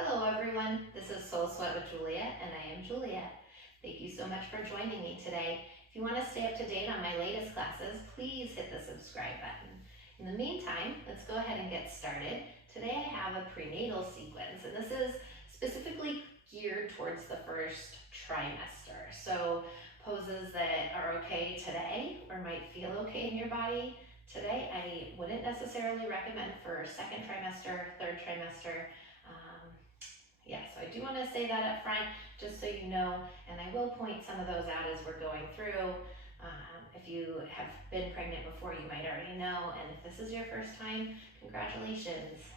Hello everyone, this is Soul Sweat with Juliet, and I am Juliet. Thank you so much for joining me today. If you want to stay up to date on my latest classes, please hit the subscribe button. In the meantime, let's go ahead and get started. Today I have a prenatal sequence, and this is specifically geared towards the first trimester. So poses that are okay today or might feel okay in your body today, I wouldn't necessarily recommend for second trimester, third trimester. Yeah, so I do want to say that up front, just so you know, and I will point some of those out as we're going through. If you have been pregnant before, you might already know, and if this is your first time, congratulations.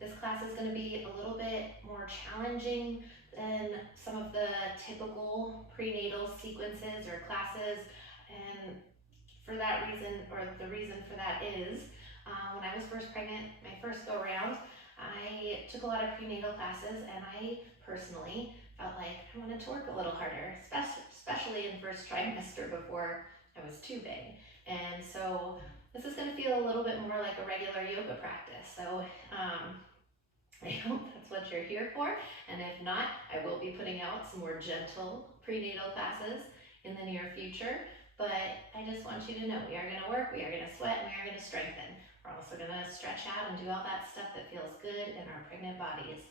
This class is going to be a little bit more challenging than some of the typical prenatal sequences or classes, and for that reason, or the reason for that is, when I was first pregnant, my first go around, I took a lot of prenatal classes, and I personally felt like I wanted to work a little harder, especially in first trimester before I was too big. And so this is going to feel a little bit more like a regular yoga practice. So I hope that's what you're here for. And if not, I will be putting out some more gentle prenatal classes in the near future. But I just want you to know we are going to work, we are going to sweat, and we are going to strengthen. We're also going to stretch out and do all that stuff that feels good in our pregnant bodies.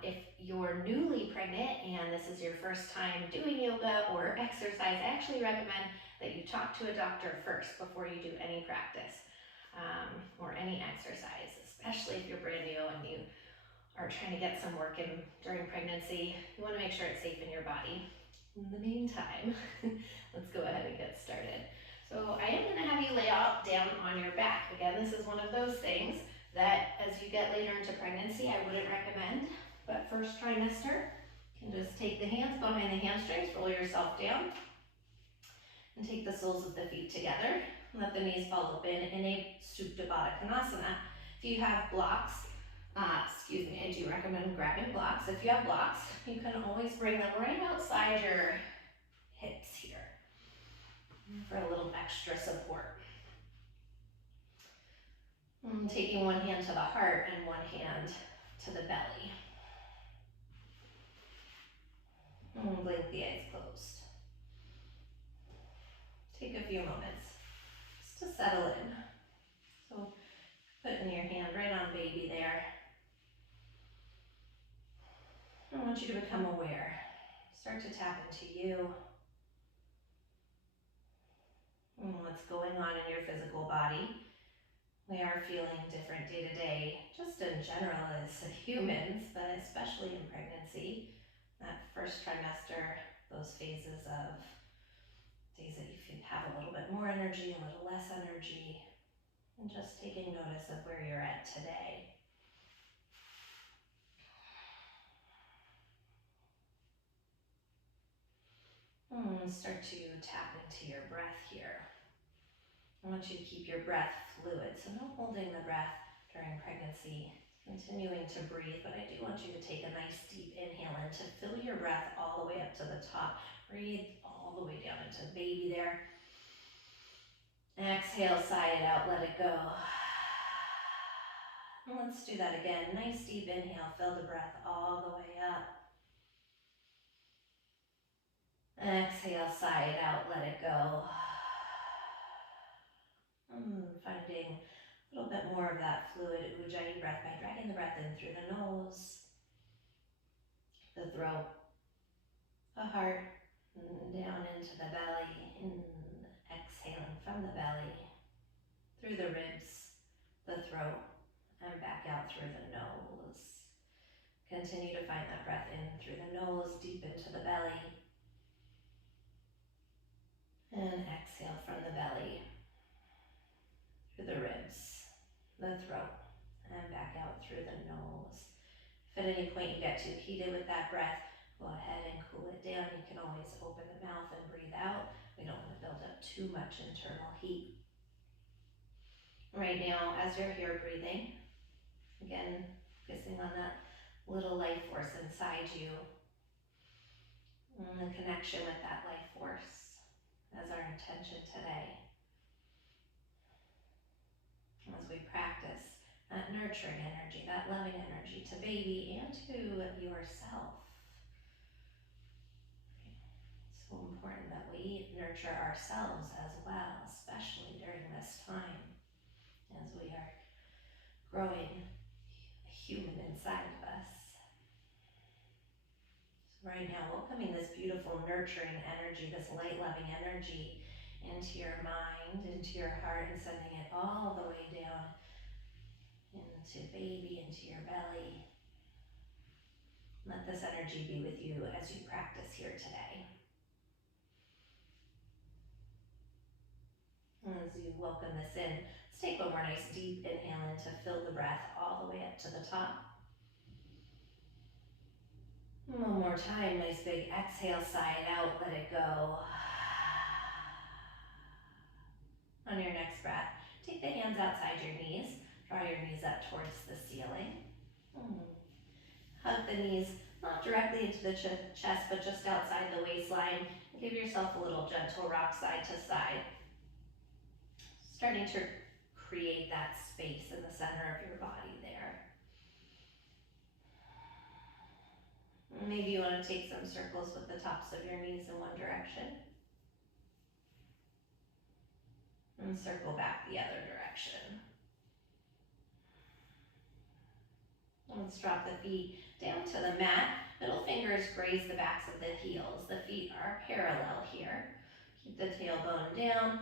If you're newly pregnant and this is your first time doing yoga or exercise, I actually recommend that you talk to a doctor first before you do any practice or any exercise, especially if you're brand new and you are trying to get some work in during pregnancy. You want to make sure it's safe in your body. In the meantime, let's go ahead and get started. So I am going to have you lay out down on your back. Again, this is one of those things that as you get later into pregnancy, I wouldn't recommend. But first trimester, you can just take the hands behind the hamstrings, roll yourself down, and take the soles of the feet together. Let the knees fall open in a Supta Baddha Konasana. If you have blocks, I do recommend grabbing blocks. If you have blocks, you can always bring them right outside your hips here for a little extra support. Taking one hand to the heart and one hand to the belly. Blink the eyes closed. Take a few moments just to settle in. So putting your hand right on baby there. I want you to become aware. Start to tap into you. What's going on in your physical body. We are feeling different day to day, just in general as humans, but especially in pregnancy. That first trimester, those phases of days that you have a little bit more energy, a little less energy, and just taking notice of where you're at today. Start to tap into your breath here. I want you to keep your breath fluid, so no holding the breath during pregnancy, continuing to breathe, but I do want you to take a nice deep inhale in to fill your breath all the way up to the top. Breathe all the way down into baby there. Exhale, sigh it out, let it go. And let's do that again. Nice deep inhale, fill the breath all the way up. Exhale, sigh it out, let it go. Finding a little bit more of that fluid Ujjayi breath by dragging the breath in through the nose, the throat, the heart, down into the belly, exhaling from the belly, through the ribs, the throat, and back out through the nose. Continue to find that breath in through the nose, deep into the belly, and exhale from the belly, through the ribs, the throat, and back out through the nose. If at any point you get too heated with that breath, go ahead and cool it down. You can always open the mouth and breathe out. We don't want to build up too much internal heat. Right now, as you're here breathing, again, focusing on that little life force inside you, and the connection with that life force as our intention today. As we practice that nurturing energy, that loving energy to baby and to yourself. It's so important that we nurture ourselves as well, especially during this time as we are growing human inside of us. So right now, welcoming this beautiful nurturing energy, this light loving energy into your mind, into your heart, and sending it all the way down into baby, into your belly. Let this energy be with you as you practice here today. As you welcome this in, let's take one more nice deep inhale in to fill the breath all the way up to the top. One more time, nice big exhale, side out, let it go. On your next breath, take the hands outside your knees, draw your knees up towards the ceiling. Hug the knees, not directly into the chest, but just outside the waistline. Give yourself a little gentle rock side to side. Starting to create that space in the center of your body there. Maybe you want to take some circles with the tops of your knees in one direction. And circle back the other direction. Let's drop the feet down to the mat. Middle fingers graze the backs of the heels. The feet are parallel here. Keep the tailbone down.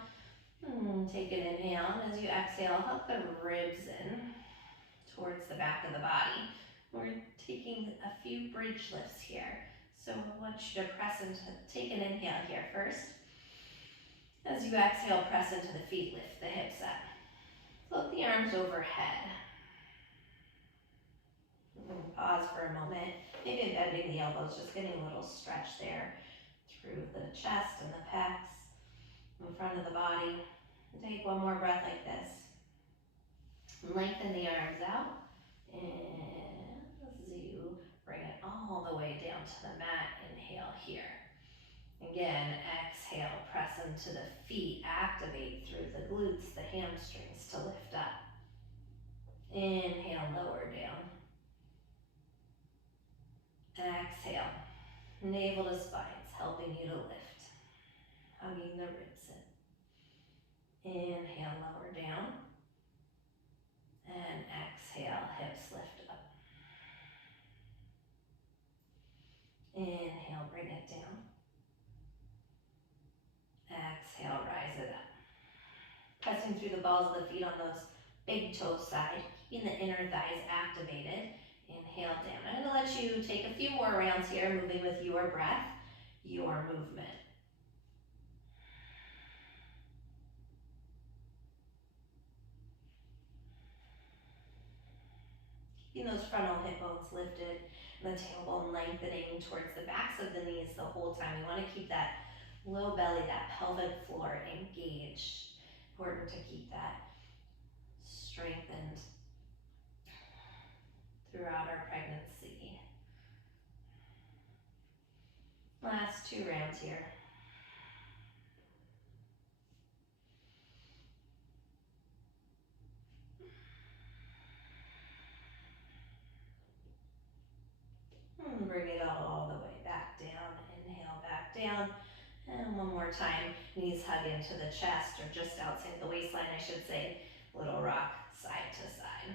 Take an inhale, and as you exhale, hug the ribs in towards the back of the body. We're taking a few bridge lifts here. So I want you to press into, take an inhale here first. As you exhale, press into the feet, lift the hips up. Float the arms overhead. Pause for a moment, maybe bending the elbows, just getting a little stretch there through the chest and the pecs, in front of the body. Take one more breath like this. Lengthen the arms out, and as you bring it all the way down to the mat, inhale here. Again, exhale, press into the feet, activate through the glutes, the hamstrings to lift up. Inhale, lower down. Exhale, navel to spines, helping you to lift, hugging the ribs in. Inhale, lower down, and exhale, hips lift up. Inhale, bring it down. Exhale, rise it up. Pressing through the balls of the feet on those big toes side, keeping the inner thighs activated. Inhale down. I'm going to let you take a few more rounds here, moving with your breath, your movement. Keeping those frontal hip bones lifted and the tailbone lengthening towards the backs of the knees the whole time. You want to keep that low belly, that pelvic floor engaged. Important to keep that strengthened throughout our pregnancy. Last 2 rounds here. Bring it all the way back down. Inhale, back down. And one more time, knees hug into the chest, or just outside the waistline, I should say. Little rock side to side.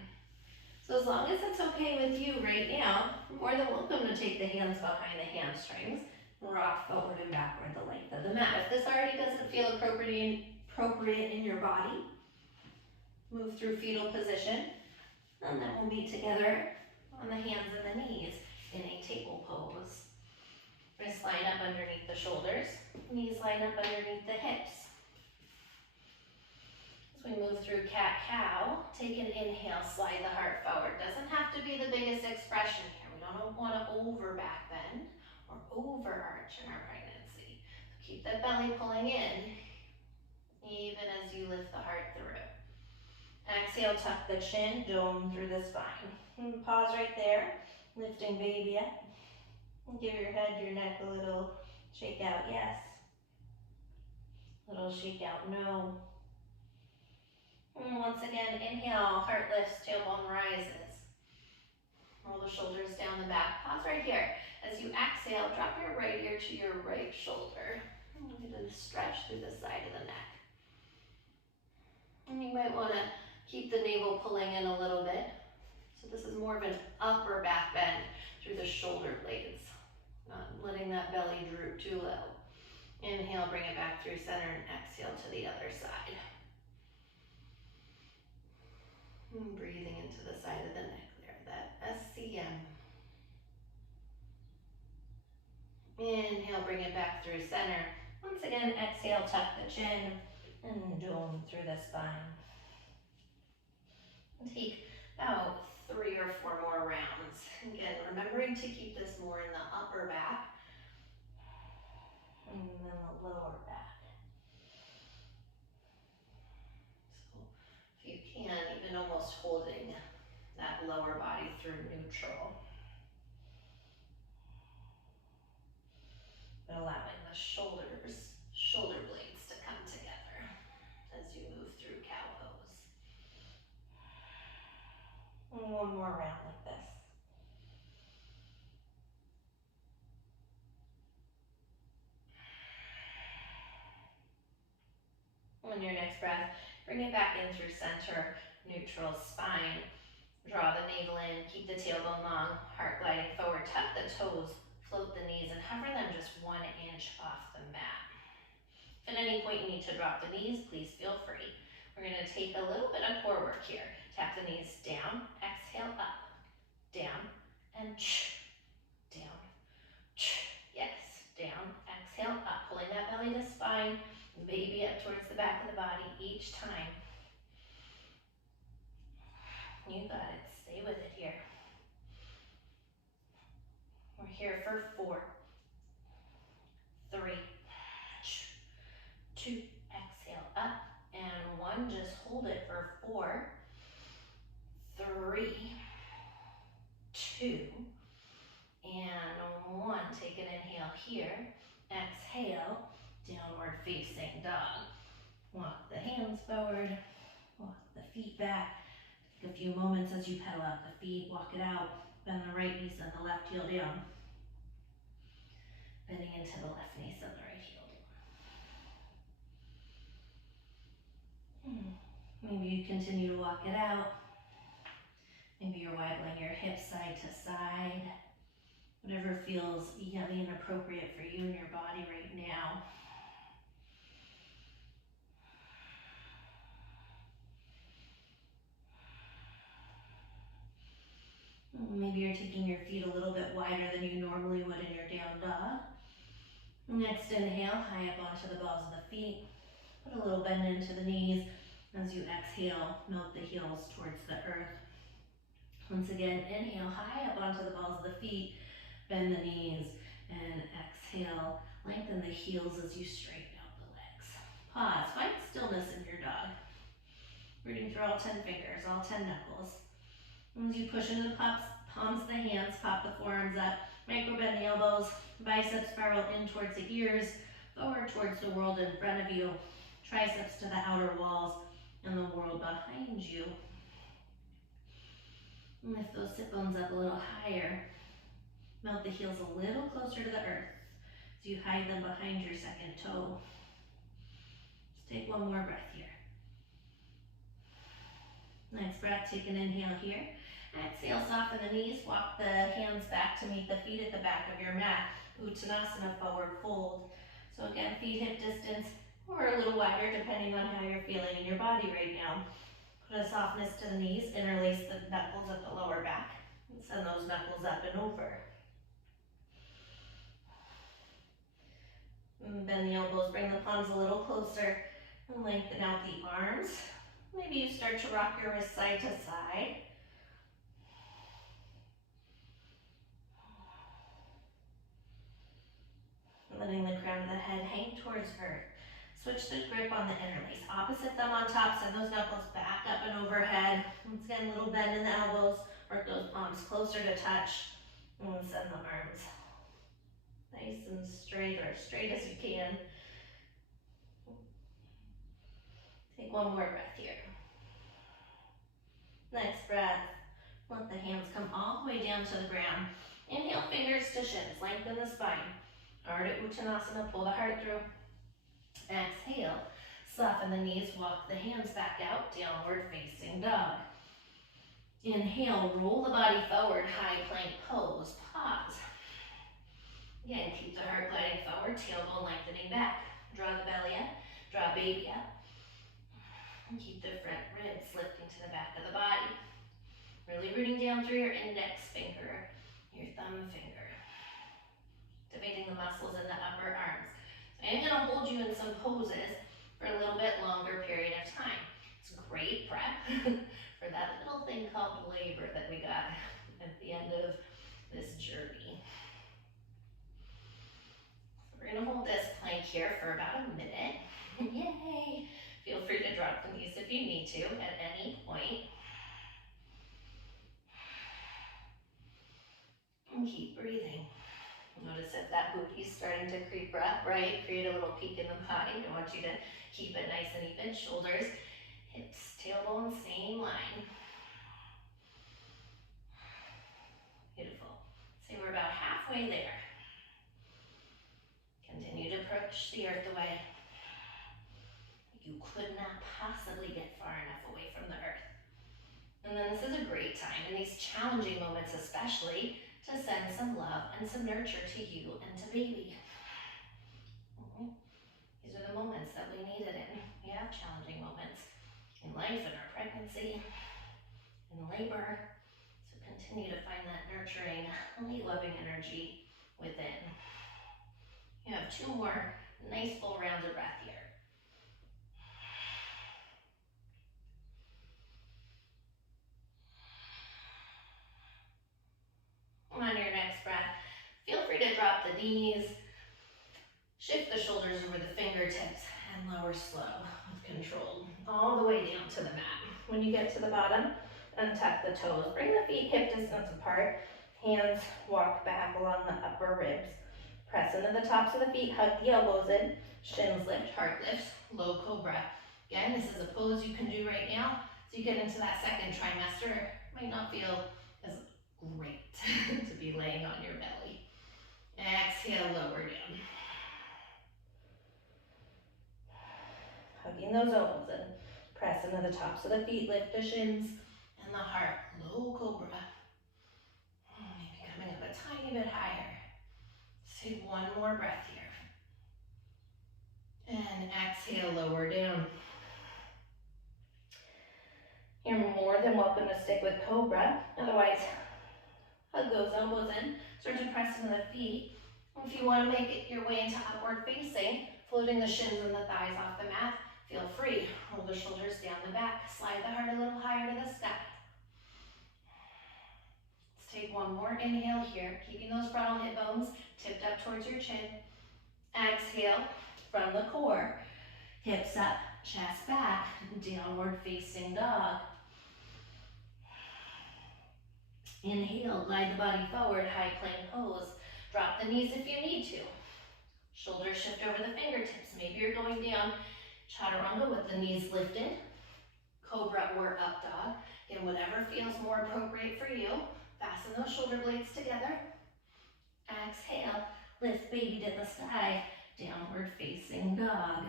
So as long as it's okay with you right now, you're more than welcome to take the hands behind the hamstrings, rock forward and backward the length of the mat. If this already doesn't feel appropriate in your body, move through fetal position, and then we'll meet together on the hands and the knees in a table pose. Wrists line up underneath the shoulders, knees line up underneath the hips. As we move through cat-cow, take an inhale, slide the heart forward. Doesn't have to be the biggest expression here. We don't want to over back bend or overarch in our pregnancy. So keep that belly pulling in, even as you lift the heart through. Exhale, tuck the chin, dome through the spine. And pause right there, lifting baby up. And give your head, your neck a little shake out, yes. Little shake out, no. And once Once again, inhale, heart lifts, tailbone rises. Roll the shoulders down the back. Pause right here. As you exhale, drop your right ear to your right shoulder. Get a stretch through the side of the neck. And you might want to keep the navel pulling in a little bit. So this is more of an upper back bend through the shoulder blades. Not letting that belly droop too low. Inhale, bring it back through center, and exhale to the other side. And breathing into the side of the neck there, that SCM. Inhale, bring it back through center. Once again, exhale, tuck the chin and dome through the spine. And take about 3 or 4 more rounds. Again, remembering to keep this more in the upper back and then the lower back. So if you can, even almost holding that lower body through neutral. But allowing the shoulder blades to come together as you move through cow pose. And one more round like this. On your next breath, bring it back in through center, neutral spine. Draw the navel in, keep the tailbone long, heart gliding forward, tuck the toes, float the knees, and hover them just 1 inch off the mat. If at any point you need to drop the knees, please feel free. We're going to take a little bit of core work here. Tap the knees down, exhale up, down, and down, yes, down, exhale up, pulling that belly to spine, maybe up towards the back of the body each time. You got it. Stay with it here. We're here for 4, 3, 2, exhale up, and 1, just hold it for 4, 3, 2, and 1. Take an inhale here. Exhale, downward facing dog. Walk the hands forward, walk the feet back. Take a few moments as you pedal out the feet, walk it out, bend the right knee, send the left heel down. Bending into the left knee, send the right heel down. Maybe you continue to walk it out. Maybe you're waggling your hips side to side. Whatever feels yummy and appropriate for you and your body right now. Maybe you're taking your feet a little bit wider than you normally would in your down dog. Next inhale, high up onto the balls of the feet. Put a little bend into the knees. As you exhale, melt the heels towards the earth. Once again, inhale, high up onto the balls of the feet. Bend the knees and exhale. Lengthen the heels as you straighten out the legs. Pause, find stillness in your dog. Rooting through all 10 fingers, all 10 knuckles. As you push into the palms of the hands, pop the forearms up, micro bend the elbows, biceps spiral in towards the ears, forward towards the world in front of you, triceps to the outer walls, and the world behind you. Lift those sit bones up a little higher. Melt the heels a little closer to the earth as you hide them behind your second toe. Just take one more breath here. Next breath, take an inhale here. Exhale, soften the knees, walk the hands back to meet the feet at the back of your mat. Uttanasana, forward fold. So again, feet hip distance or a little wider depending on how you're feeling in your body right now. Put a softness to the knees, interlace the knuckles at the lower back, and send those knuckles up and over. And bend the elbows, bring the palms a little closer, and lengthen out the arms. Maybe you start to rock your wrists side to side. Letting the crown of the head hang towards earth. Switch the grip on the interlace. Opposite thumb on top, send those knuckles back up and overhead. Once again, little bend in the elbows. Work those palms closer to touch. And send the arms nice and straight, or as straight as you can. Take one more breath here. Next breath, let the hands come all the way down to the ground. Inhale, fingers to shins, lengthen the spine. Ardha Uttanasana, pull the heart through. Exhale, soften the knees, walk the hands back out, downward facing dog. Inhale, roll the body forward, high plank pose, pause. Again, keep the heart gliding forward, tailbone lengthening back. Draw the belly up, draw baby up. And keep the front ribs lifting to the back of the body. Really rooting down through your index finger, your thumb finger. Activating the muscles in the upper arms. So I'm gonna hold you in some poses for a little bit longer period of time. It's a great prep for that little thing called labor that we got at the end of this journey. So we're gonna hold this plank here for about a minute. Yay! Feel free to drop the knees if you need to at any point. And keep breathing. Notice if that booty's starting to creep up, right? Create a little peak in the body. I want you to keep it nice and even. Shoulders, hips, tailbone, same line. Beautiful. Say we're about halfway there. Continue to approach the earth away. You could not possibly get far enough away from the earth. And then this is a great time, in these challenging moments especially, to send some love and some nurture to you and to baby. These are the moments that we need it in. We have challenging moments in life, in our pregnancy, in labor. So continue to find that nurturing, loving energy within. You have 2 more nice full rounds of breath here. On your next breath, feel free to drop the knees, shift the shoulders over the fingertips, and lower slow with control, all the way down to the mat. When you get to the bottom, untuck the toes, bring the feet hip distance apart, hands walk back along the upper ribs. Press into the tops of the feet, hug the elbows in, shins lift, heart lifts, low cobra. Again, this is a pose you can do right now. So you get into that second trimester, it might not feel as great to be laying on your belly. Exhale, lower down. Hugging those elbows in. Press into the tops of the feet, lift the shins and the heart. Low cobra. Maybe coming up a tiny bit higher. Take 1 more breath here. And exhale, lower down. You're more than welcome to stick with cobra. Otherwise, hug those elbows in. Start to press into the feet. If you want to make it your way into upward facing, floating the shins and the thighs off the mat, feel free. Roll the shoulders down the back. Slide the heart a little higher to the sky. Let's take 1 more inhale here, keeping those frontal hip bones tipped up towards your chin. Exhale from the core. Hips up, chest back, downward facing dog. Inhale, glide the body forward, high plank pose. Drop the knees if you need to. Shoulders shift over the fingertips. Maybe you're going down chaturanga with the knees lifted. Cobra or up dog. Again, whatever feels more appropriate for you. Fasten those shoulder blades together. Exhale, lift baby to the sky. Downward facing dog.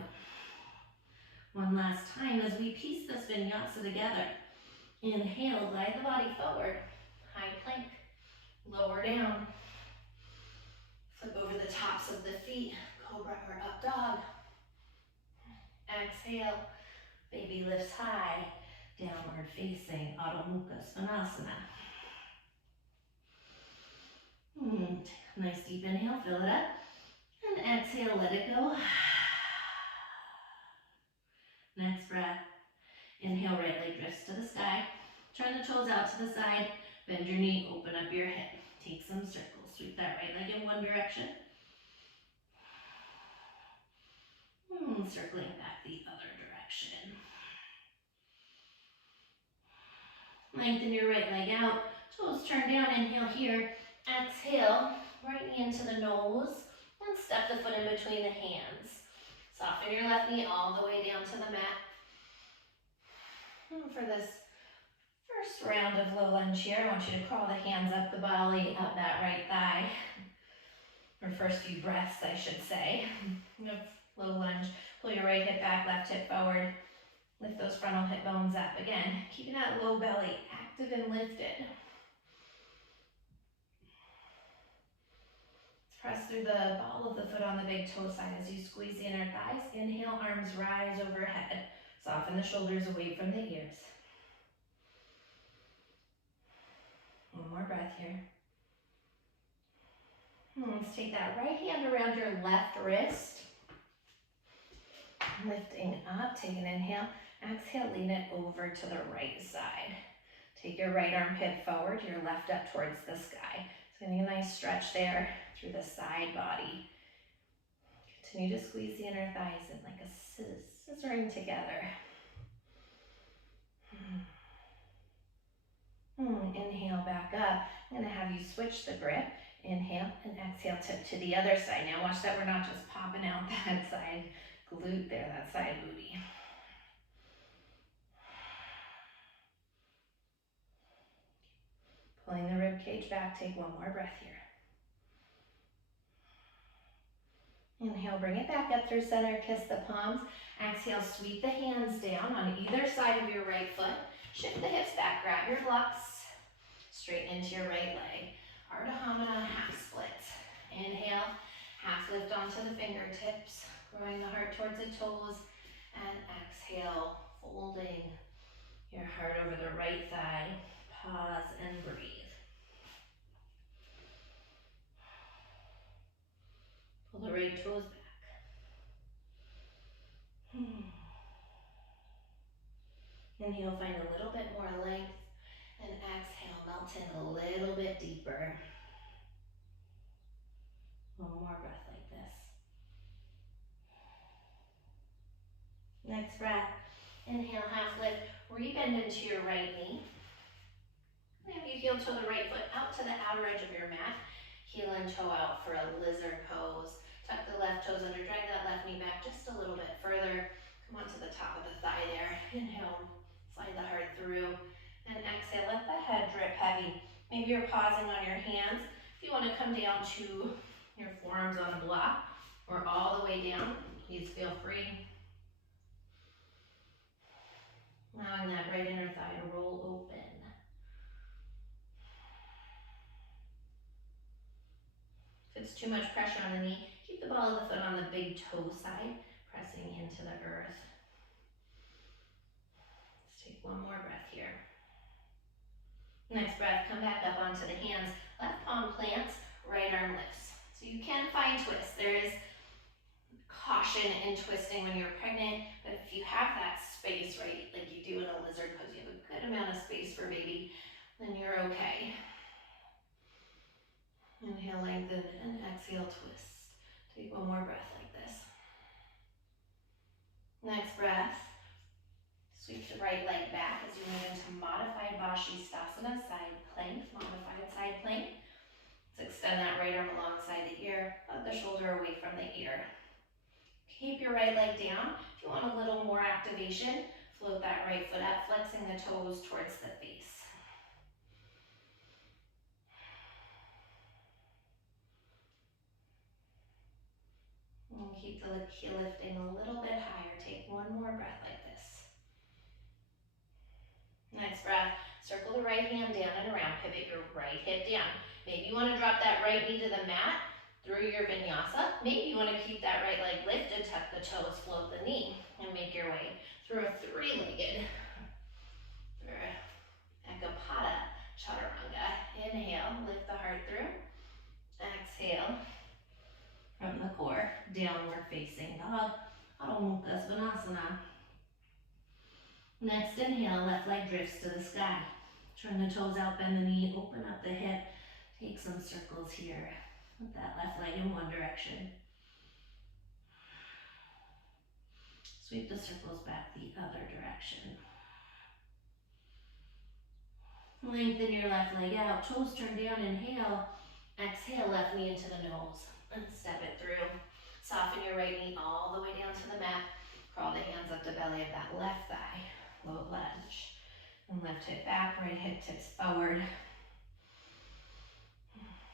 1 last time as we piece this vinyasa together. Inhale, glide the body forward. High plank, lower down. Flip over the tops of the feet, cobra or up dog. Exhale, baby lifts high, downward facing, Adho Mukha Svanasana. Take a nice deep inhale, fill it up. And exhale, let it go. Next breath. Inhale, right leg drifts to the sky. Turn the toes out to the side. Bend your knee, open up your hip. Take some circles. Sweep that right leg in one direction. Circling back the other direction. Lengthen your right leg out. Toes turn down. Inhale here. Exhale, right knee into the nose. And step the foot in between the hands. Soften your left knee all the way down to the mat. For this First round of low lunge here. I want you to crawl the hands up the belly, up that right thigh. Or first few breaths, I should say. Low lunge. Pull your right hip back, left hip forward. Lift those frontal hip bones up. Again, keeping that low belly active and lifted. Press through the ball of the foot on the big toe side as you squeeze the inner thighs. Inhale, arms rise overhead. Soften the shoulders away from the ears. One more breath here. Let's take that right hand around your left wrist. Lifting up, take an inhale. Exhale, lean it over to the right side. Take your right arm hip forward, your left up towards the sky. So getting a nice stretch there through the side body. Continue to squeeze the inner thighs in like a scissoring together. Inhale back up. I'm going to have you switch the grip. Inhale and exhale, tip to the other side. Now watch that we're not just popping out that side glute there, that side booty. Pulling the rib cage back, take one more breath here. Inhale, bring it back up through center, kiss the palms. Exhale, sweep the hands down on either side of your right foot. Shift the hips back, grab your blocks, straighten into your right leg. Ardha Hamana, half split. Inhale, half lift onto the fingertips, growing the heart towards the toes. And exhale, folding your heart over the right thigh. Pause and breathe. Pull the right toes back. Inhale, find a little bit more length. And exhale, melt in a little bit deeper. One more breath like this. Next breath. Inhale, half lift. Rebend into your right knee. Have you heel toe the right foot out to the outer edge of your mat. Heel and toe out for a lizard pose. Tuck the left toes under, drag that left knee back just a little bit further. Come onto the top of the thigh there. Inhale, slide the heart through. And exhale, let the head drip heavy. Maybe you're pausing on your hands. If you want to come down to your forearms on the block or all the way down, please feel free. Allowing that right inner thigh to roll open. If it's too much pressure on the knee, keep the ball of the foot on the big toe side, pressing into the earth. Let's take one more breath here. Next breath, come back up onto the hands. Left palm plants, right arm lifts. So you can find twists. There is caution in twisting when you're pregnant, but if you have that space, right, like you do in a lizard pose, you have a good amount of space for baby, then you're okay. Inhale, lengthen, and exhale, twist. Take one more breath like this. Next breath, sweep the right leg back as you move into modified Vashisthasana, side plank, modified side plank. Let's extend that right arm alongside the ear, let the shoulder away from the ear. Keep your right leg down. If you want a little more activation, float that right foot up, flexing the toes towards the face. And keep the heel lifting a little bit higher. Take one more breath like this. Next breath, circle the right hand down and around. Pivot your right hip down. Maybe you want to drop that right knee to the mat through your vinyasa. Maybe you want to keep that right leg lifted, tuck the toes, float the knee, and make your way through a three-legged Ekapada Chaturanga. Inhale, lift the heart through. Exhale. From the core, downward facing dog, Adho Mukha Svanasana. Next inhale, left leg drifts to the sky. Turn the toes out, bend the knee, open up the hip. Take some circles here. Put that left leg in one direction. Sweep the circles back the other direction. Lengthen your left leg out, toes turn down, inhale. Exhale, left knee into the nose. And step it through. Soften your right knee all the way down to the mat. Crawl the hands up the belly of that left thigh. Low lunge. And And left hip back, right hip tips forward.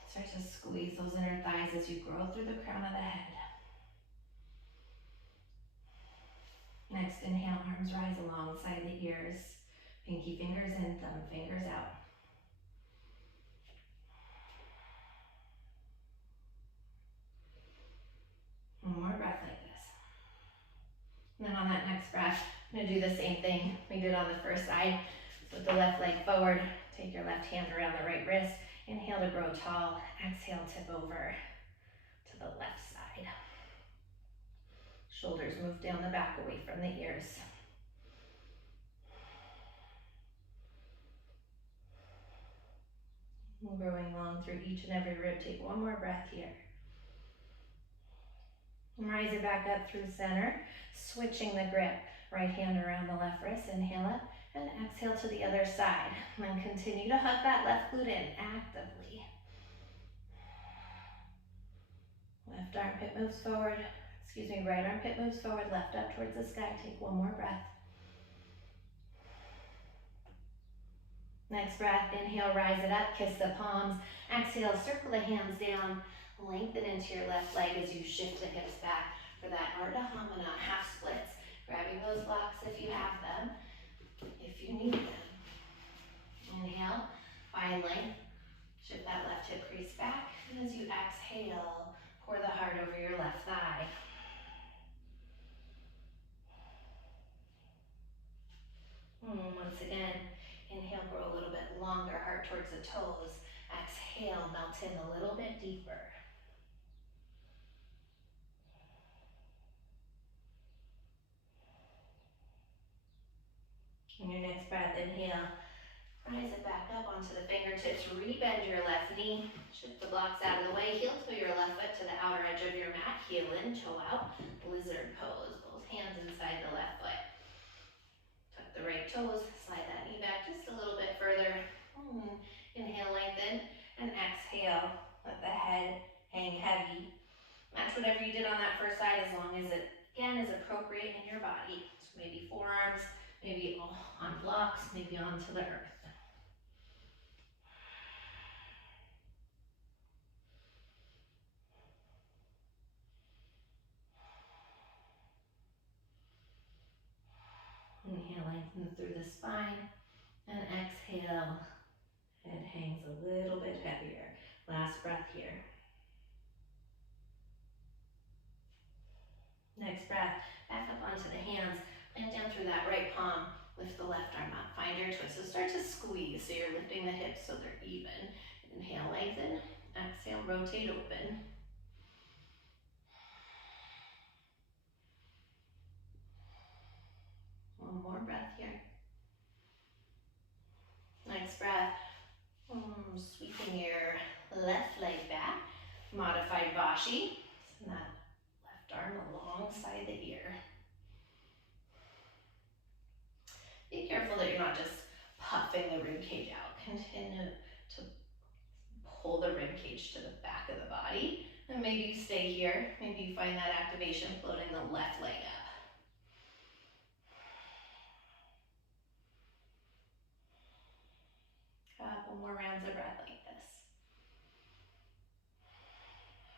Start to squeeze those inner thighs as you grow through the crown of the head. Next inhale, arms rise alongside the ears. Pinky fingers in, thumb fingers out. One more breath like this. And then on that next breath, I'm going to do the same thing we did on the first side. Put the left leg forward, take your left hand around the right wrist. Inhale to grow tall, exhale, tip over to the left side. Shoulders move down the back away from the ears. And growing long through each and every rib. Take one more breath here. And rise it back up through center, switching the grip. Right hand around the left wrist, inhale up, and exhale to the other side. And then continue to hug that left glute in actively. Left armpit moves forward, right armpit moves forward, left up towards the sky. Take one more breath. Next breath, inhale, rise it up, kiss the palms. Exhale, circle the hands down, lengthen into your left leg as you shift the hips back for that Ardha Hamana, half splits. Grabbing those blocks if you have them, if you need them. Inhale, find length, shift that left hip crease back, and as you exhale, pour the heart over your left thigh. Once again, inhale, grow a little bit longer, heart towards the toes. Exhale, melt in a little bit deeper. On your next breath, inhale, rise it back up onto the fingertips, rebend your left knee, shift the blocks out of the way, heel toe your left foot to the outer edge of your mat, heel in, toe out, lizard pose, both hands inside the left foot. Tuck the right toes, slide that knee back just a little bit further. Inhale, lengthen, and exhale, let the head hang heavy. Match whatever you did on that first side as long as it, again, is appropriate in your body. So maybe forearms, maybe on blocks, maybe onto the earth. Inhale, lengthen through the spine, and exhale, head hangs a little bit heavier. Last breath here. Next breath, back up onto the hands, plant down through that right palm, lift the left arm up, find your twist. So start to squeeze, so you're lifting the hips so they're even. Inhale, lengthen, exhale, rotate open. One more breath here. Next breath, sweeping your left leg back, modified Vashi. Send that left arm alongside the ear. Be careful that you're not just puffing the rib cage out. Continue to pull the rib cage to the back of the body. And maybe you stay here. Maybe you find that activation floating the left leg up. Couple more rounds of breath like this.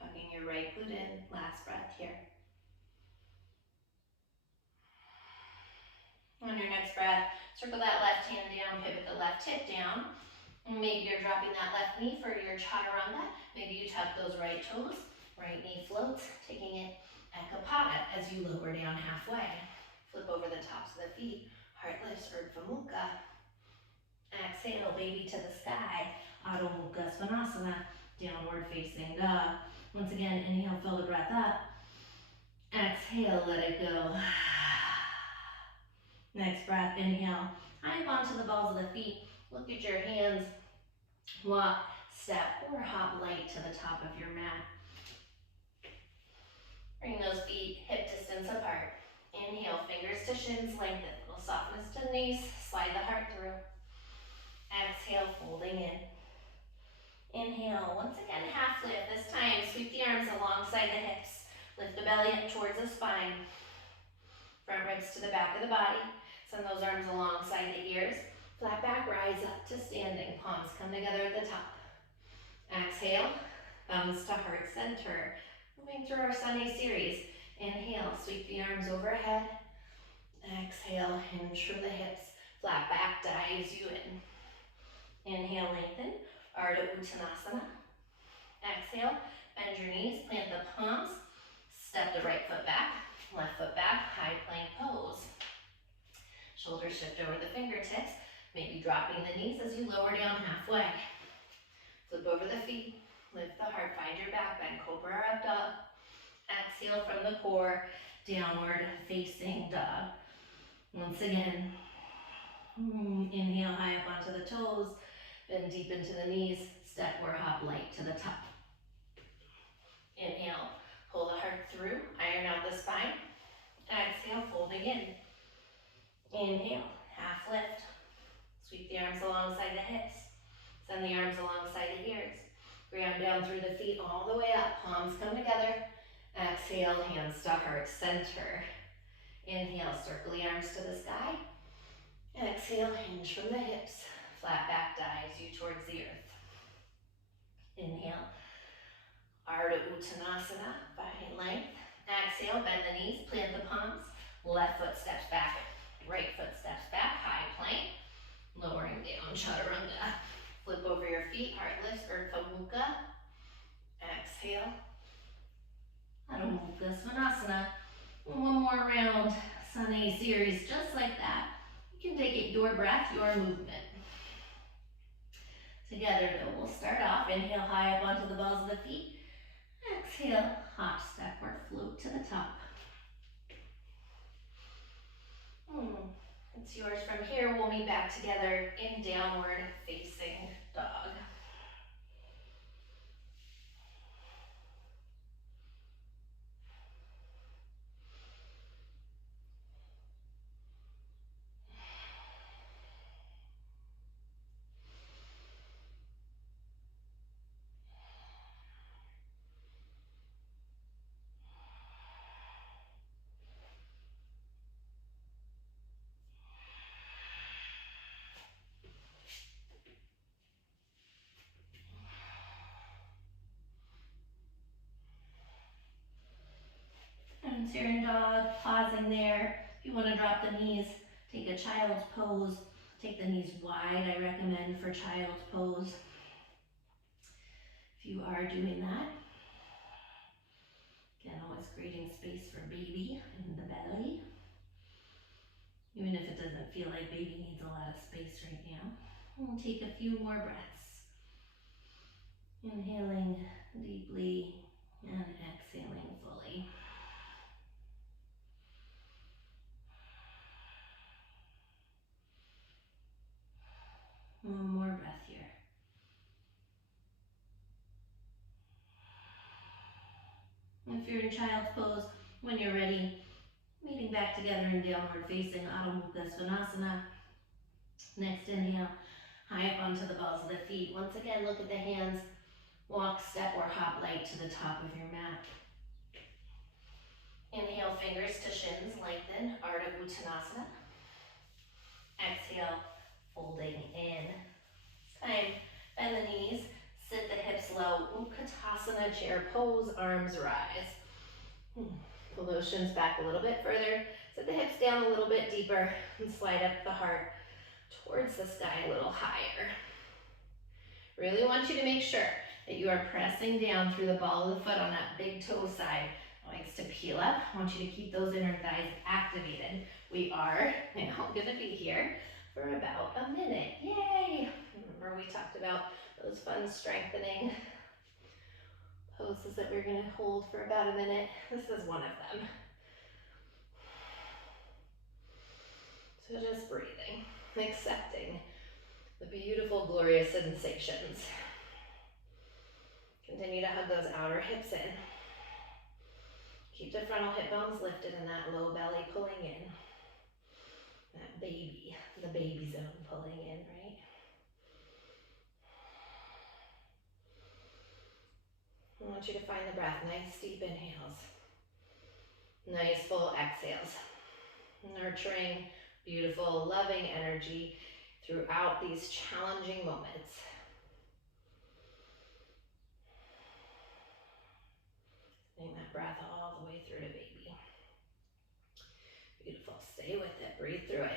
Hugging your right glute in. Last breath here. On your next breath, circle that left hand down, pivot the left hip down. Maybe you're dropping that left knee for your chaturanga. Maybe you tuck those right toes, right knee floats, taking it ekapada as you lower down halfway. Flip over the tops of the feet, heart lifts, Urdhva Mukha. Exhale, baby to the sky, Adho Mukha Svanasana, downward facing dog. Once again, inhale, fill the breath up. Exhale, let it go. Next breath, inhale, high up onto the balls of the feet. Look at your hands. Walk, step, or hop light to the top of your mat. Bring those feet hip distance apart. Inhale, fingers to shins, lengthen. Little softness to knees, slide the heart through. Exhale, folding in. Inhale, once again, half lift. This time, sweep the arms alongside the hips. Lift the belly up towards the spine. Front ribs to the back of the body. Send those arms alongside the ears. Flat back, rise up to standing. Palms come together at the top. Exhale, thumbs to heart center. Moving through our Sunny series. Inhale, sweep the arms overhead. Exhale, hinge from the hips. Flat back dives you in. Inhale, lengthen. Ardha Uttanasana. Exhale, bend your knees, plant the palms. Step the right foot back, left foot back, high plank pose. Shoulders shift over the fingertips, maybe dropping the knees as you lower down halfway. Flip over the feet, lift the heart, find your back bend, Cobra or up dog. Exhale from the core, downward facing dog. Once again, inhale high up onto the toes, bend deep into the knees, step or hop light to the top. Inhale, pull the heart through, iron out the spine. Exhale, folding in. Inhale, half lift. Sweep the arms alongside the hips. Send the arms alongside the ears. Ground down through the feet all the way up. Palms come together. Exhale, hands to heart center. Inhale, circle the arms to the sky. Exhale, hinge from the hips. Flat back dives you towards the earth. Inhale, Ardha Uttanasana, find length. Exhale, bend the knees, plant the palms. Left foot steps back, right foot steps back, high plank. Lowering down, chaturanga. Flip over your feet, heart lifts, Urdhva Mukha. Exhale, Adho Mukha Svanasana. One more round, Sunny series, just like that. You can take it your breath, your movement. Together though, we'll start off. Inhale high up onto the balls of the feet. Exhale, hop, step, or float to the top. It's yours from here. We'll meet back together in downward facing dog. And Syrian dog, pausing there. If you want to drop the knees, take a child's pose. Take the knees wide, I recommend for child's pose. If you are doing that. Again, always creating space for baby in the belly. Even if it doesn't feel like baby needs a lot of space right now. We'll take a few more breaths. Inhaling deeply and exhaling fully. One more breath here. If you're in child's pose, when you're ready, meeting back together in downward facing Adho Mukha Svanasana. Next inhale, high up onto the balls of the feet. Once again, look at the hands. Walk, step, or hop light to the top of your mat. Inhale, fingers to shins, lengthen, Ardha Uttanasana. Exhale, folding in. Time, bend the knees, sit the hips low, Utkatasana, chair pose, arms rise. Pull those shins back a little bit further, sit the hips down a little bit deeper, and slide up the heart towards the sky a little higher. Really want you to make sure that you are pressing down through the ball of the foot on that big toe side. Likes to peel up. I want you to keep those inner thighs activated. We are now going to be here for about a minute. Yay! Remember we talked about those fun strengthening poses that we're going to hold for about a minute. This is one of them. So just breathing, accepting the beautiful, glorious sensations. Continue to hug those outer hips in. Keep the frontal hip bones lifted and that low belly pulling in. That baby, the baby zone pulling in, right? I want you to find the breath. Nice deep inhales. Nice full exhales. Nurturing, beautiful, loving energy throughout these challenging moments. Bring that breath all the way through to baby. Beautiful. Stay with it. Breathe through it.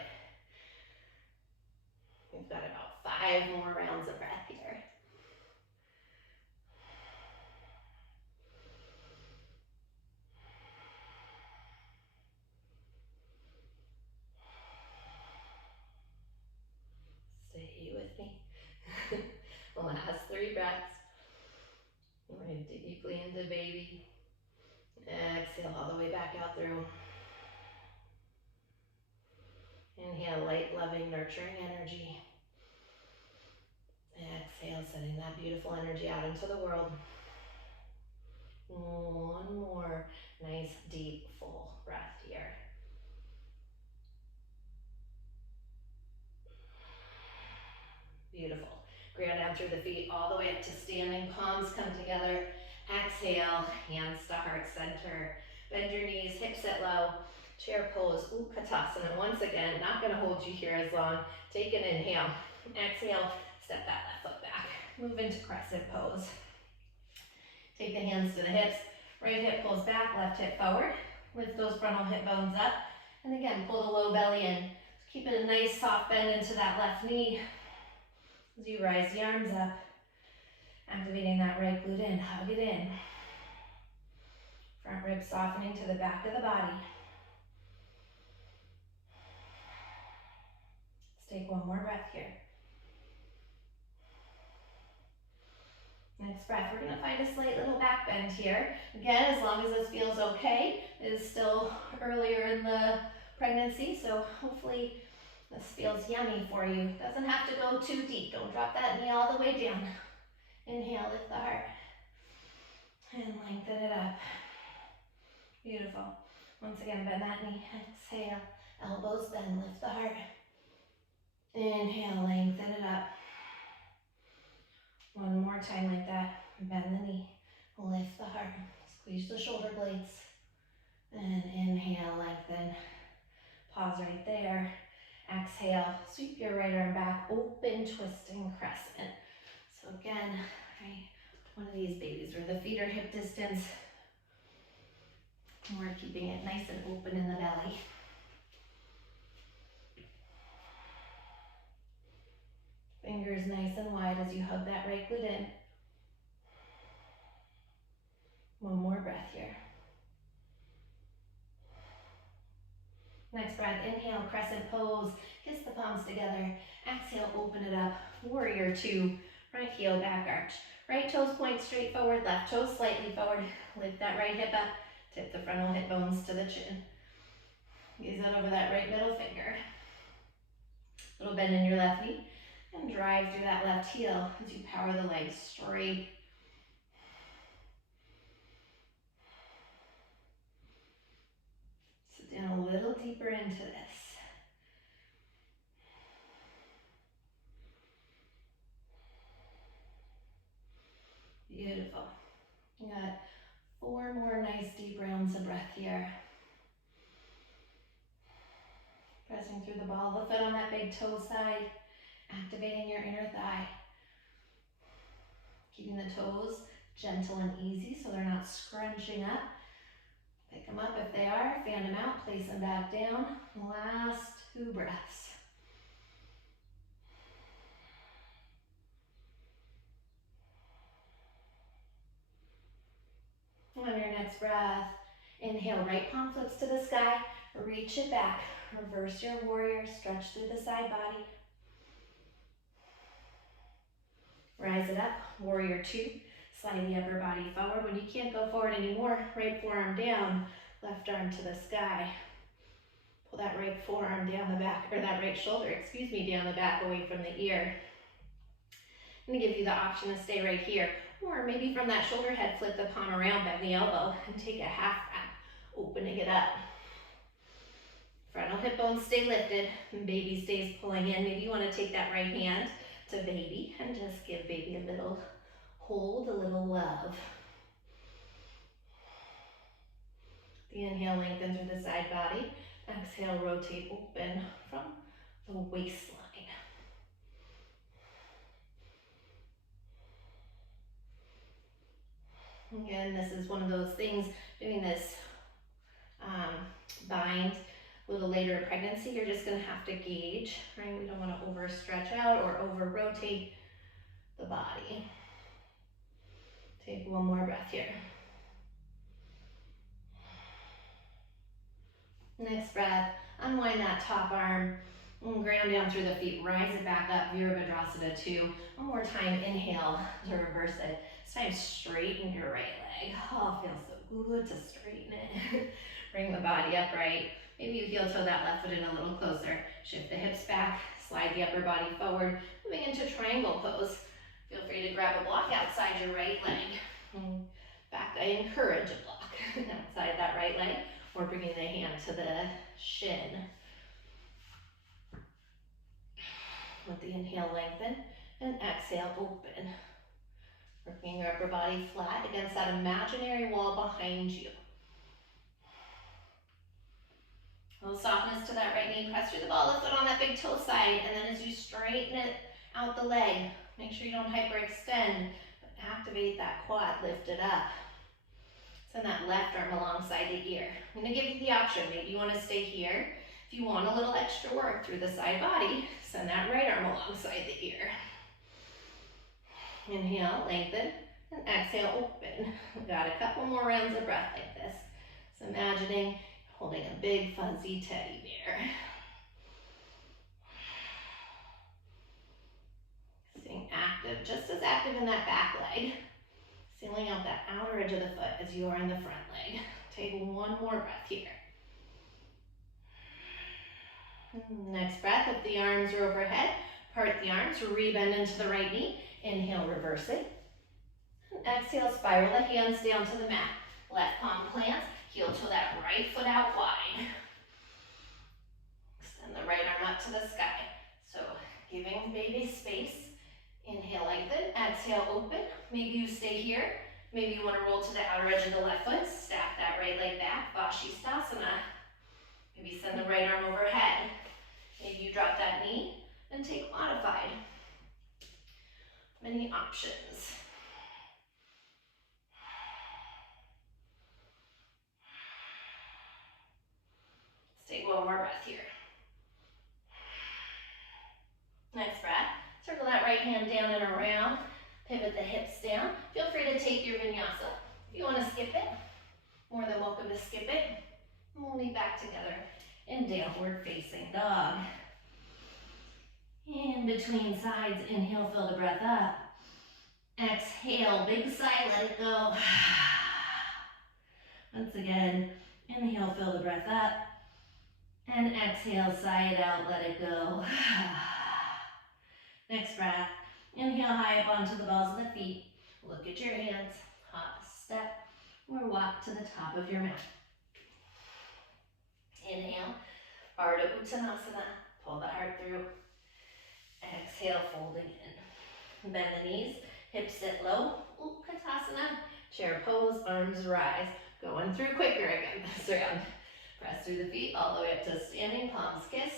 We've got about 5 more rounds of breath here. Stay with me. Last 3 breaths. Breathe deeply into baby. Exhale all the way back out through. Inhale, light, loving, nurturing energy. Exhale, sending that beautiful energy out into the world. One more nice, deep, full breath here. Beautiful. Ground down through the feet all the way up to standing. Palms come together. Exhale, hands to heart center. Bend your knees, hips sit low. Chair pose, Utkatasana. Once again, not going to hold you here as long. Take an inhale. Exhale, step that left foot back. Move into crescent pose. Take the hands to the hips. Right hip pulls back, left hip forward. Lift those frontal hip bones up. And again, pull the low belly in. So keep it a nice soft bend into that left knee. As you rise the arms up, activating that right glute in, hug it in. Front ribs softening to the back of the body. Let's take one more breath here. Next breath, we're gonna find a slight little back bend here. Again, as long as this feels okay, it is still earlier in the pregnancy, so hopefully this feels yummy for you. Doesn't have to go too deep. Don't drop that knee all the way down. Inhale, lift the heart. And lengthen it up. Beautiful. Once again, bend that knee. Exhale. Elbows bend, lift the heart. Inhale, lengthen it up. One more time like that. Bend the knee. Lift the heart. Squeeze the shoulder blades. And inhale, lengthen. Pause right there. Exhale, sweep your right arm back, open, twisting crescent. So again, right, one of these babies where the feet are hip distance. And we're keeping it nice and open in the belly. Fingers nice and wide as you hug that right glute in. One more breath here. Next breath, inhale, crescent pose. Kiss the palms together. Exhale, open it up. Warrior 2. Right heel back arch. Right toes point straight forward, left toes slightly forward. Lift that right hip up. Tip the frontal hip bones to the chin. Gaze out over that right middle finger. Little bend in your left knee. And drive through that left heel as you power the legs straight. Sit down a little deeper into this. Beautiful. You got 4 more nice deep rounds of breath here. Pressing through the ball of the foot on that big toe side, activating your inner thigh. Keeping the toes gentle and easy so they're not scrunching up. Pick them up if they are, fan them out, place them back down. Last 2 breaths. On your next breath, inhale, right palm flips to the sky, reach it back, reverse your warrior, stretch through the side body. Rise it up, warrior 2, slide the upper body forward. When you can't go forward anymore, right forearm down, left arm to the sky. Pull that right forearm down the back, or that right shoulder, down the back away from the ear. I'm gonna give you the option to stay right here, or maybe from that shoulder head, flip the palm around, bend the elbow, and take a half wrap, opening it up. Frontal hip bones stay lifted, and baby stays pulling in. Maybe you wanna take that right hand to baby, and just give baby a little hold, a little love. The inhale, lengthen through the side body. Exhale, rotate open from the waistline. Again, this is one of those things, doing this bind a little later in pregnancy, you're just gonna have to gauge, right? We don't wanna overstretch out or over rotate the body. Take one more breath here. Next breath, unwind that top arm, and ground down through the feet, rise it back up, Virabhadrasana 2. One more time, inhale to reverse it. This time, straighten your right leg. Oh, it feels so good to straighten it. Bring the body upright. Maybe you heel toe that left foot in a little closer. Shift the hips back, slide the upper body forward. Moving into triangle pose. Feel free to grab a block outside your right leg. In fact, I encourage a block outside that right leg, or bringing the hand to the shin. With the inhale, lengthen, and exhale, open. Working your upper body flat against that imaginary wall behind you. A little softness to that right knee, press through the ball of the foot on that big toe side, and then as you straighten it out the leg, make sure you don't hyperextend, but activate that quad, lift it up. Send that left arm alongside the ear. I'm gonna give you the option, maybe you wanna stay here. If you want a little extra work through the side body, send that right arm alongside the ear. Inhale, lengthen, and exhale, open. We've got a couple more rounds of breath like this. So imagining holding a big fuzzy teddy bear. Staying active, just as active in that back leg. Sealing out that outer edge of the foot as you are in the front leg. Take one more breath here. Next breath, if the arms are overhead, part the arms, rebend into the right knee. Inhale, reverse it. And exhale, spiral the hands down to the mat. Left palm plants, heel toe that right foot out wide. Extend the right arm up to the sky. So giving baby space. Inhale, lengthen, exhale, open. Maybe you stay here. Maybe you want to roll to the outer edge of the left foot. Stack that right leg back, Vashisthasana. Maybe send the right arm overhead. Maybe you drop that knee and take modified. Many options. Let's take one more breath here. Next breath. Circle that right hand down and around. Pivot the hips down. Feel free to take your vinyasa. If you want to skip it, more than welcome to skip it. And we'll meet back together in downward facing dog. In between sides, inhale, fill the breath up. Exhale, big sigh, let it go. Once again, inhale, fill the breath up. And exhale, sigh it out, let it go. Next breath, inhale high up onto the balls of the feet. Look at your hands, hop, step, or walk to the top of your mat. Inhale, Ardha Uttanasana, pull the heart through. Exhale, folding in. Bend the knees, hips sit low, Utkatasana, chair pose, arms rise. Going through quicker again this round. Press through the feet all the way up to standing, palms kiss.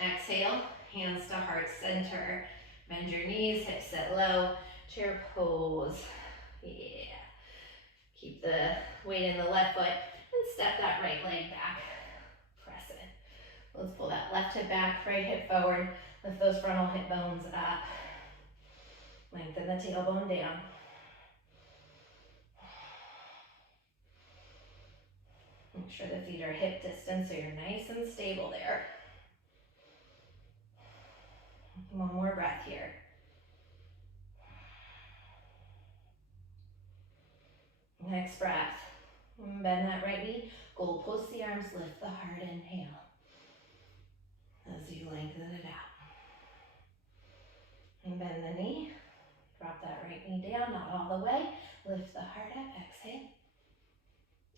Exhale, hands to heart center. Bend your knees, hips sit low, chair pose. Yeah. Keep the weight in the left foot and step that right leg back. Press it. Let's pull that left hip back, right hip forward. Lift those frontal hip bones up. Lengthen the tailbone down. Make sure the feet are hip distance so you're nice and stable there. One more breath here. Next breath. Bend that right knee. Goal post the arms, lift the heart, inhale. As you lengthen it out. And bend the knee. Drop that right knee down, not all the way. Lift the heart up, exhale.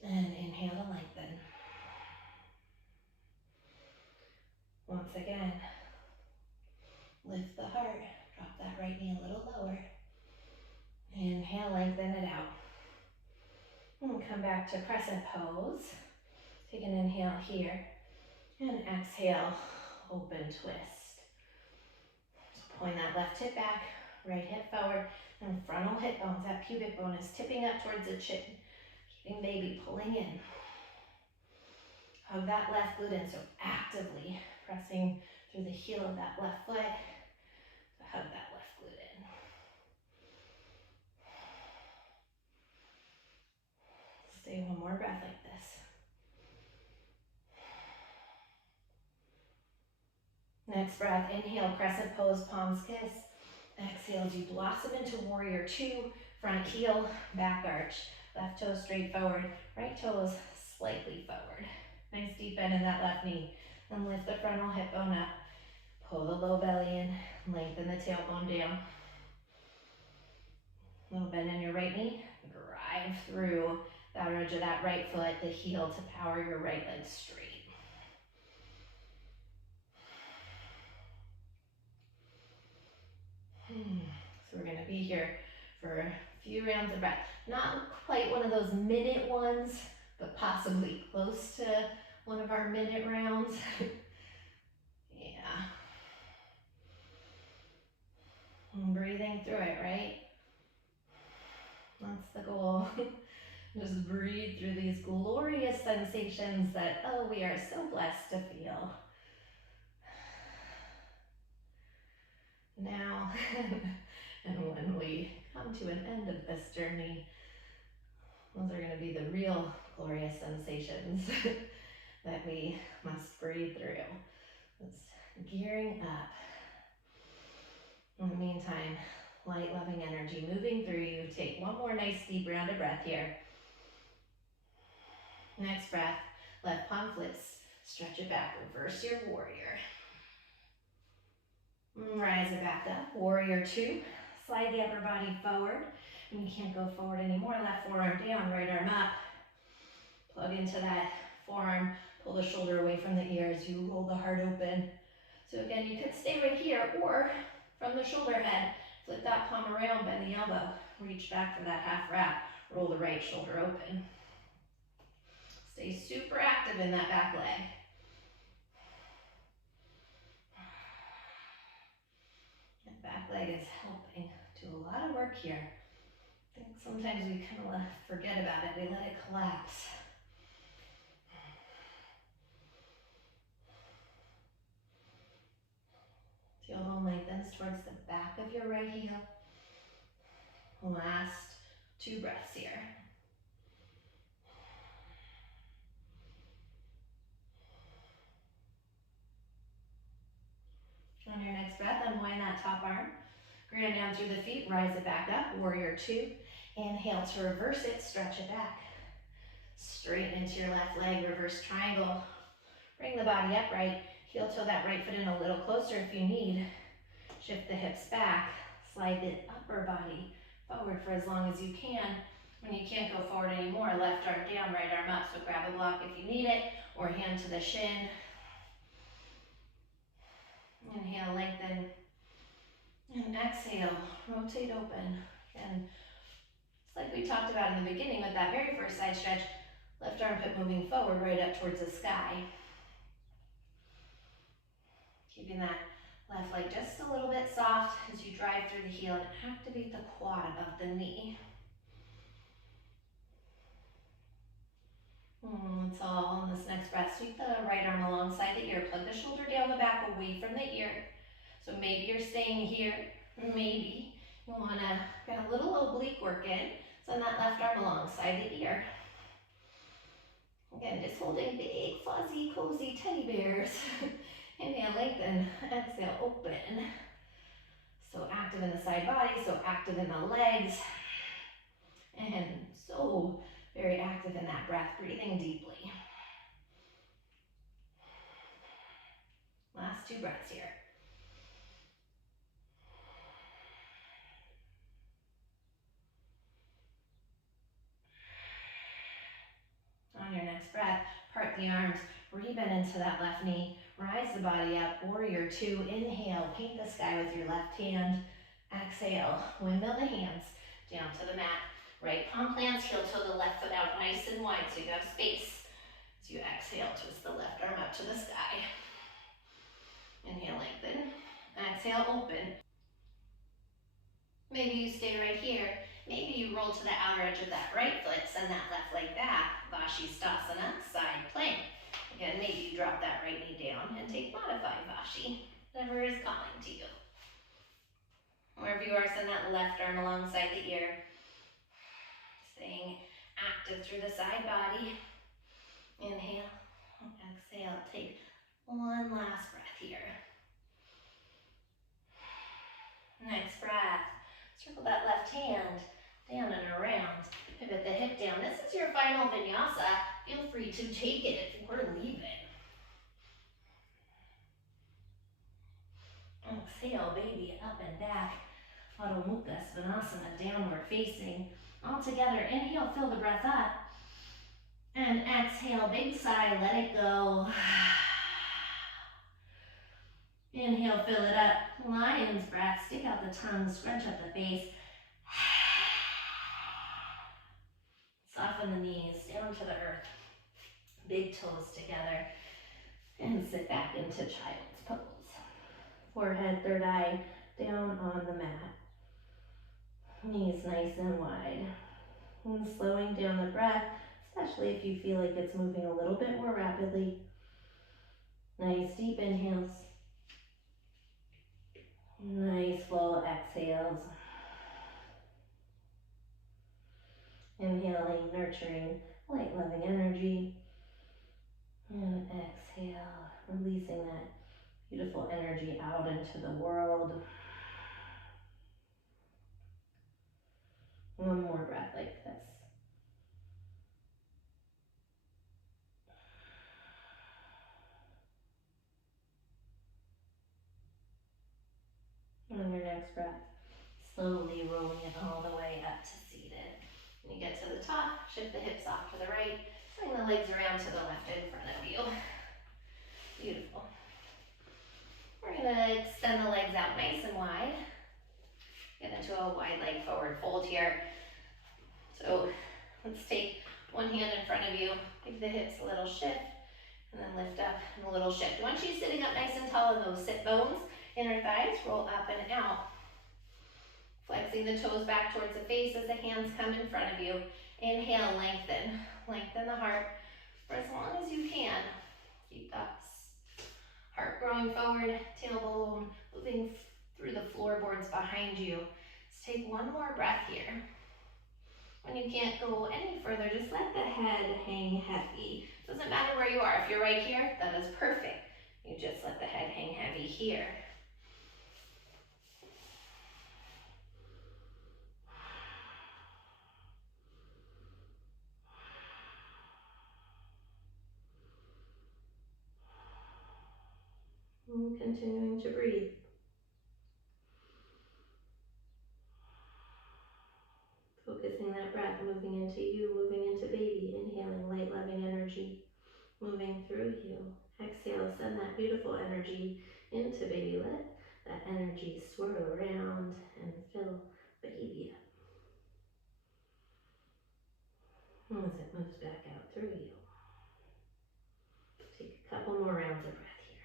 And inhale to lengthen. Once again, lift the heart, drop that right knee a little lower. Inhale, lengthen it out. And come back to crescent pose. Take an inhale here. And exhale, open twist. So pulling that left hip back, Right hip forward, and frontal hip bones, that pubic bone is tipping up towards the chin. Keeping baby pulling in. Hug that left glute in, so actively pressing through the heel of that left foot to hug that left glute in. Stay one more breath like this. Next breath, inhale, crescent pose, palms kiss. Exhale as you blossom into warrior two, front heel, back arch. Left toe straight forward, right toes slightly forward. Nice deep bend in that left knee. Then lift the frontal hip bone up. Pull the low belly in, lengthen the tailbone down. Little bend in your right knee. Drive through that edge of that right foot, the heel to power your right leg straight. So we're gonna be here for a few rounds of breath. Not quite one of those minute ones, but possibly close to one of our minute rounds. Yeah. And breathing through it, right? That's the goal. Just breathe through these glorious sensations that, oh, we are so blessed to feel. Now, and when we come to an end of this journey, those are going to be the real glorious sensations that we must breathe through. Just gearing up. In the meantime, light, loving energy moving through you. Take one more nice deep round of breath here. Next breath, left palm flips, stretch it back, reverse your warrior. Rise it back up, warrior two. Slide the upper body forward. When you can't go forward anymore, left forearm down, right arm up. Plug into that forearm, pull the shoulder away from the ear as you roll the heart open. So again, you could stay right here, or from the shoulder head, flip that palm around, bend the elbow, reach back for that half wrap, roll the right shoulder open. Stay super active in that back leg. That back leg is helping do a lot of work here. I think sometimes we kind of forget about it. We let it collapse. Tailbone lengthens towards the back of your right heel. Last 2 breaths here. On your next breath, unwind that top arm. Ground down through the feet, rise it back up, warrior two. Inhale to reverse it, stretch it back. Straighten into your left leg, reverse triangle. Bring the body upright, heel toe that right foot in a little closer if you need. Shift the hips back, slide the upper body forward for as long as you can. When you can't go forward anymore, left arm down, right arm up, so grab a block if you need it, or hand to the shin. Inhale, lengthen. And exhale, rotate open. And it's like we talked about in the beginning with that very first side stretch, left armpit moving forward right up towards the sky. Keeping that left leg just a little bit soft as you drive through the heel and activate the quad above the knee. That's all on this next breath. Sweep the right arm alongside the ear. Plug the shoulder down the back away from the ear. So maybe you're staying here. Maybe you want to get a little oblique work in. Send that left arm alongside the ear. Again, just holding big, fuzzy, cozy teddy bears. Inhale, lengthen. Exhale, open. So active in the side body, so active in the legs. And so very active in that breath, breathing deeply. Last 2 breaths here. On your next breath, part the arms, rebend into that left knee, rise the body up, warrior two. Inhale, paint the sky with your left hand. Exhale, windmill the hands down to the mat. Right palm plants, heel toe the left foot out nice and wide so you have space. As you exhale, twist the left arm up to the sky. Inhale, lengthen. Exhale, open. Maybe you stay right here. Maybe you roll to the outer edge of that right foot, send that left leg back, Vashisthasana, side plank. Again, maybe you drop that right knee down and take modified Vashi, whatever is calling to you. Wherever you are, send that left arm alongside the ear. Staying active through the side body. Inhale, exhale, take one last breath here. Next breath, circle that left hand down and around. Pivot the hip down. This is your final vinyasa. Feel free to take it or leave it. Exhale, baby, up and back. Adho Mukha Svanasana, downward facing. All together, inhale, fill the breath up. And exhale, big sigh, let it go. Inhale, fill it up. Lion's breath, stick out the tongue, scrunch up the face. Soften the knees, down to the earth. Big toes together. And sit back into child's pose. Forehead, third eye, down on the mat. Knees nice and wide. And slowing down the breath, especially if you feel like it's moving a little bit more rapidly. Nice deep inhales. Nice full exhales. Inhaling, nurturing, light loving energy. And exhale, releasing that beautiful energy out into the world. One more breath like this. On your next breath, slowly rolling it all the way up to seated. When you get to the top, shift the hips off to the right, swing the legs around to the left in front of you. Beautiful. We're gonna extend the legs out nice and wide. Get into a wide leg forward fold here. So let's take one hand in front of you, give the hips a little shift, and then lift up and a little shift. Once you're sitting up nice and tall in those sit bones, inner thighs roll up and out. Flexing the toes back towards the face as the hands come in front of you. Inhale, lengthen. Lengthen the heart for as long as you can. Keep that heart growing forward, tailbone moving through the floorboards behind you. Let's take one more breath here. When you can't go any further, just let the head hang heavy. Doesn't matter where you are. If you're right here, that is perfect. You just let the head hang heavy here. And continuing to breathe. Focusing that breath, moving into you, moving into baby, inhaling light, loving energy, moving through you. Exhale, send that beautiful energy into baby. Let that energy swirl around and fill baby up as it moves back out through you. Take a couple more rounds of breath here.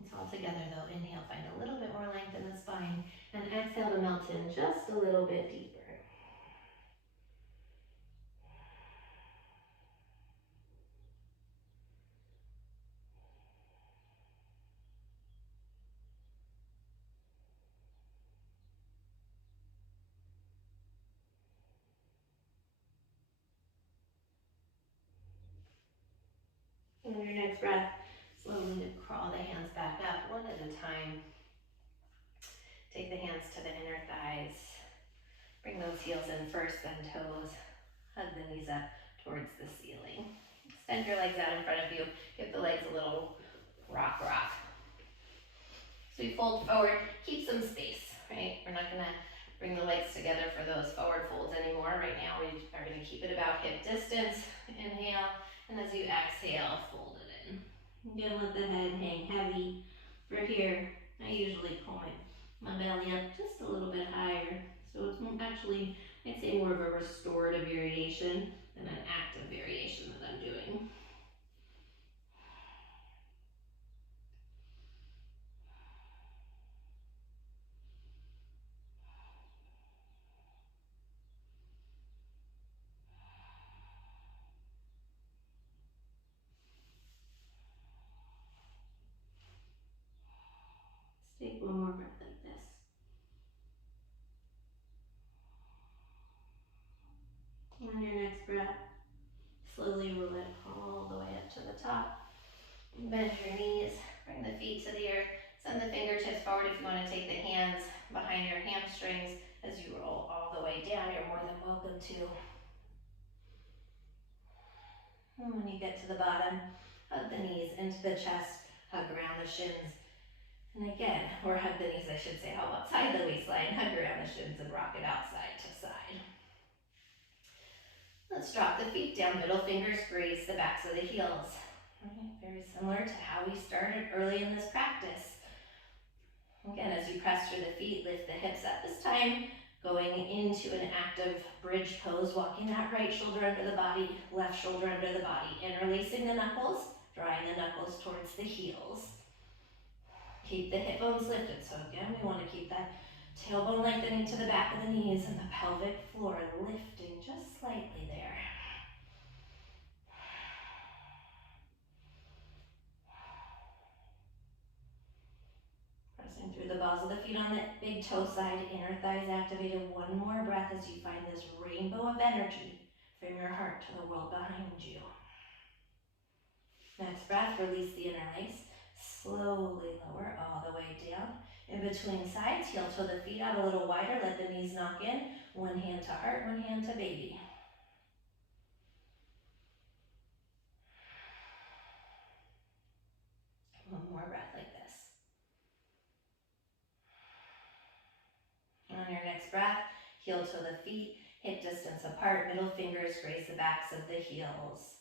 It's all together though. Inhale, find a little bit more length in the spine, and exhale to melt in just a little bit deeper. And on your next breath, slowly crawl the hands back up one at a time. Take the hands to the inner thighs. Bring those heels in first, then toes. Hug the knees up towards the ceiling. Extend your legs out in front of you. Give the legs a little rock. So we fold forward, keep some space, right? We're not gonna bring the legs together for those forward folds anymore. Right now we are gonna keep it about hip distance. Inhale, and as you exhale, fold it in. Again, let the head hang heavy. For here, I usually pull my belly up just a little bit higher. So it's actually, I'd say more of a restorative variation than an active variation that I'm doing. On your next breath, slowly roll it all the way up to the top. Bend your knees, bring the feet to the earth, send the fingertips forward. If you want to take the hands behind your hamstrings as you roll all the way down, you're more than welcome to. And when you get to the bottom, hug the knees into the chest, hug around the shins. And again, or hug the knees, I should say, how outside the waistline, hug around the shins and rock it out side to side. Let's drop the feet down, middle fingers graze the backs of the heels. Okay, very similar to how we started early in this practice. Again, as you press through the feet, lift the hips up. This time, going into an active bridge pose, walking that right shoulder under the body, left shoulder under the body, interlacing the knuckles, drawing the knuckles towards the heels. Keep the hip bones lifted. So again, we want to keep that tailbone lengthening to the back of the knees and the pelvic floor lifting just slightly there. Pressing through the balls of the feet on the big toe side, inner thighs activated. One more breath as you find this rainbow of energy from your heart to the world behind you. Next breath, release the interlace. Slowly lower all the way down. In between sides, heel toe the feet out a little wider. Let the knees knock in. One hand to heart, one hand to baby. One more breath like this. On your next breath, heel toe the feet, hip distance apart, middle fingers graze the backs of the heels.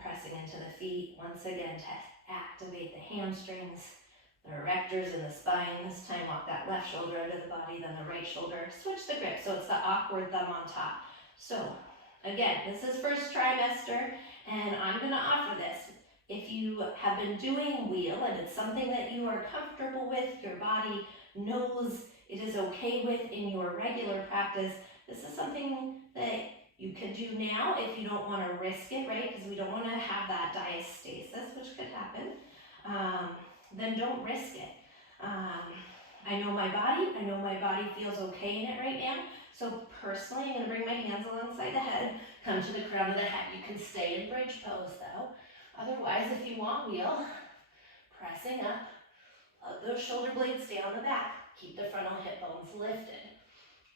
Pressing into the feet once again to activate the hamstrings, the erectors in the spine. This time walk that left shoulder under the body, then the right shoulder. Switch the grip so it's the awkward thumb on top. So again, this is first trimester and I'm going to offer this. If you have been doing wheel and it's something that you are comfortable with, your body knows it is okay with in your regular practice, this is something that you can do now if you don't want to risk it, right? Because we don't want to have that diastasis, which could happen. Then don't risk it. I know my body feels okay in it right now. So personally, I'm going to bring my hands alongside the head, come to the crown of the head. You can stay in bridge pose though. Otherwise, if you want wheel, pressing up, hug those shoulder blades down the back. Keep the frontal hip bones lifted.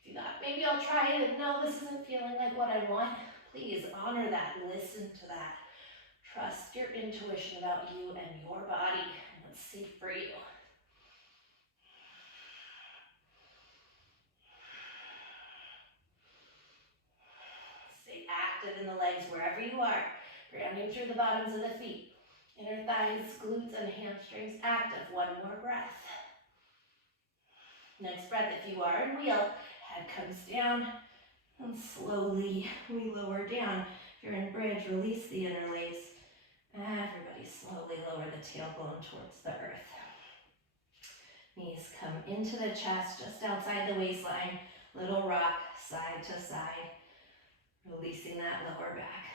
If you thought, maybe I'll try it and no, this isn't feeling like what I want, please honor that, listen to that. Trust your intuition about you and your body and what's safe for you. Stay active in the legs wherever you are, grounding through the bottoms of the feet. Inner thighs, glutes, and hamstrings active. One more breath. Next breath, if you are in wheel, head comes down, and slowly we lower down. If you're in bridge, release the interlace. Everybody slowly lower the tailbone towards the earth. Knees come into the chest, just outside the waistline. Little rock, side to side, releasing that lower back.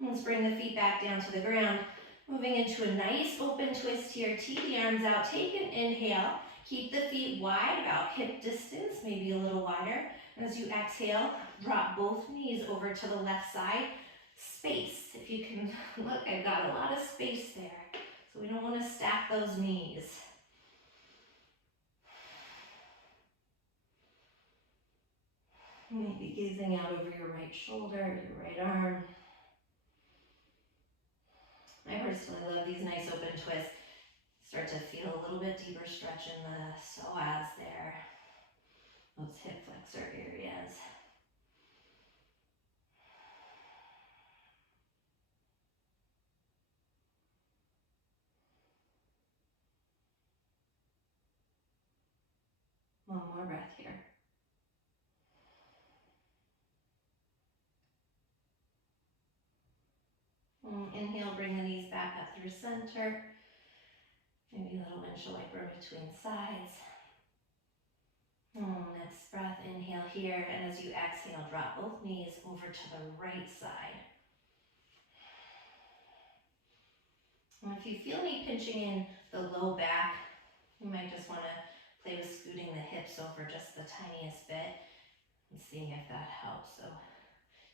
Let's bring the feet back down to the ground. Moving into a nice open twist here. Tee the arms out. Take an inhale. Keep the feet wide, about hip distance, maybe a little wider. And as you exhale, drop both knees over to the left side. Space. If you can look, I've got a lot of space there. So we don't want to stack those knees. Maybe gazing out over your right shoulder, your right arm. I personally love these nice open twists. Start to feel a little bit deeper stretch in the psoas there. Those hip flexor areas. One more breath here. Inhale, bring the knees back up through center. Maybe a little windshield wiper between sides. Next breath, inhale here, and as you exhale, drop both knees over to the right side. And if you feel any pinching in the low back, you might just want to play with scooting the hips over just the tiniest bit. And seeing if that helps. So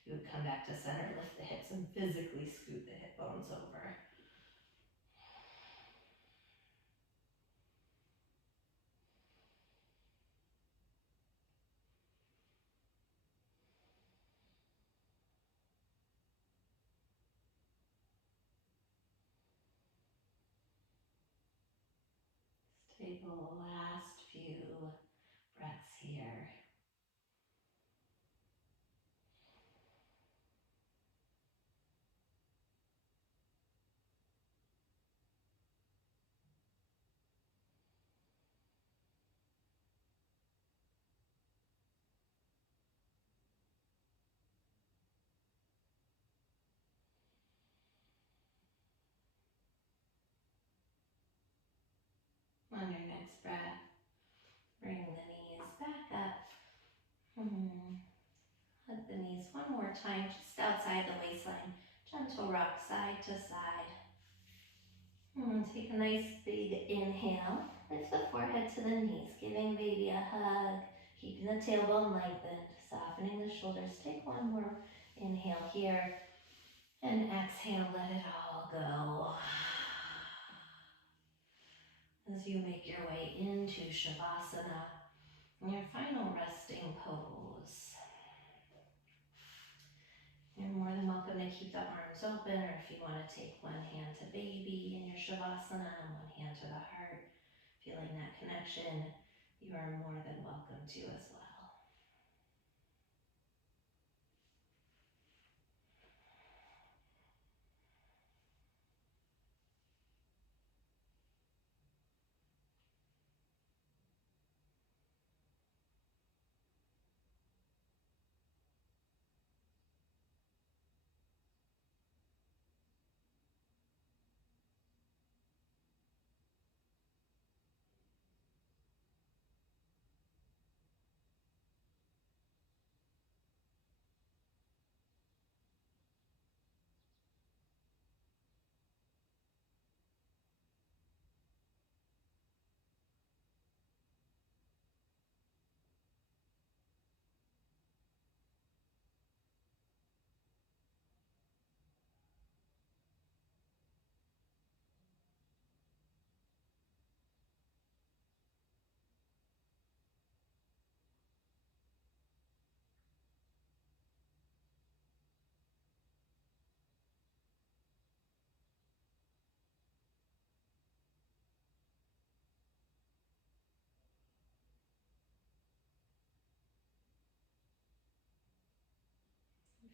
you would come back to center, lift the hips, and physically scoot the hip bones over. Let's take the last few breaths here. On your next breath, bring the knees back up. Hug the knees one more time, just outside the waistline. Gentle rock side to side. Take a nice big inhale. Lift the forehead to the knees, giving baby a hug. Keeping the tailbone lengthened, softening the shoulders. Take one more inhale here. And exhale, let it all go. As you make your way into Shavasana, your final resting pose. You're more than welcome to keep the arms open, or if you want to take one hand to baby in your Shavasana and one hand to the heart, feeling that connection, you are more than welcome to as well.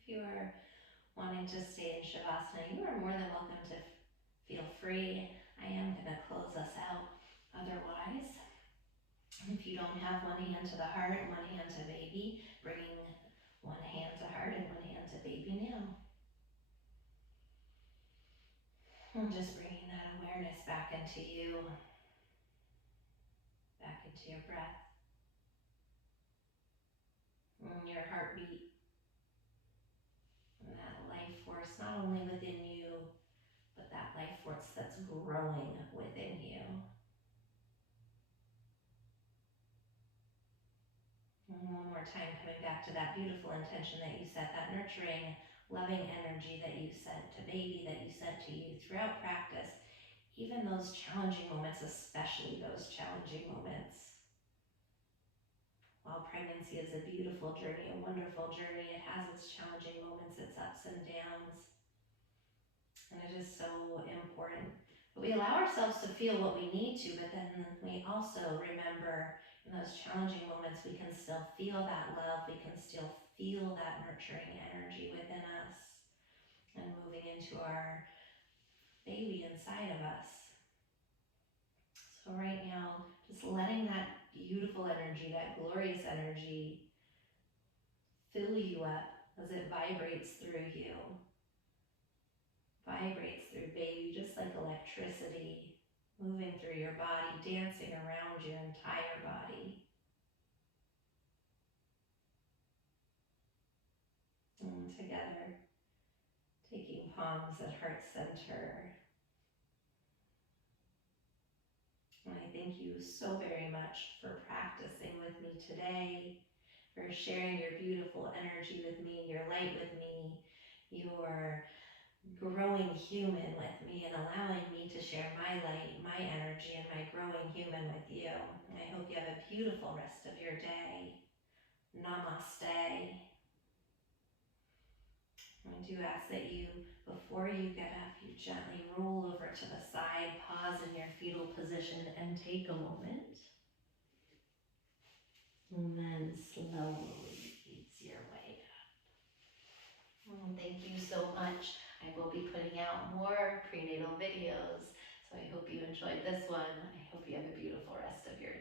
If you are wanting to stay in Shavasana, you are more than welcome to feel free. I am going to close us out. Otherwise, if you don't have one hand to the heart and one hand to baby, bringing one hand to heart and one hand to baby now. And just bringing that awareness back into you, back into your breath, and your heartbeat, and that life force not only within you, but that life force that's growing within you. And one more time, coming back to that beautiful intention that you set, that nurturing, loving energy that you sent to baby, that you sent to you throughout practice, even those challenging moments, especially those challenging moments. While pregnancy is a beautiful journey, a wonderful journey, it has its challenging moments, its ups and downs. And it is so important. But we allow ourselves to feel what we need to, but then we also remember in those challenging moments, we can still feel that love, we can still feel that nurturing energy within us and moving into our baby inside of us. So right now, just letting that beautiful energy, that glorious energy fill you up as it vibrates through you. Vibrates through baby just like electricity, moving through your body, dancing around your entire body. And together, taking palms at heart center. And I thank you so very much for practicing with me today, for for sharing your beautiful energy with me, your light with me, your growing human with me, and allowing me to share my light, my energy, and my growing human with you. And I hope you have a beautiful rest of your day. Namaste. I do ask that you, before you get up, you gently roll over to the side, pause in your fetal position, and take a moment. And then slowly ease your way up. Thank you so much. I will be putting out more prenatal videos, so I hope you enjoyed this one. I hope you have a beautiful rest of your day.